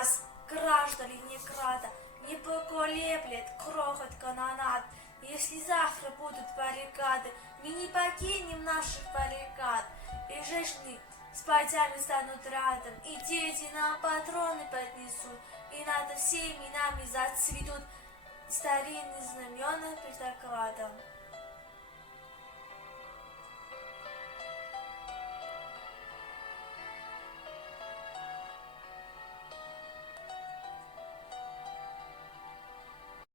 нас, граждан Ленинграда, не поколеблет крохот канонад. Если завтра будут баррикады, мы не покинем наших баррикад. И женщины с бойцами станут рядом, и дети нам патроны поднесут, и над всеми нами зацветут старинные знамена Петроградом.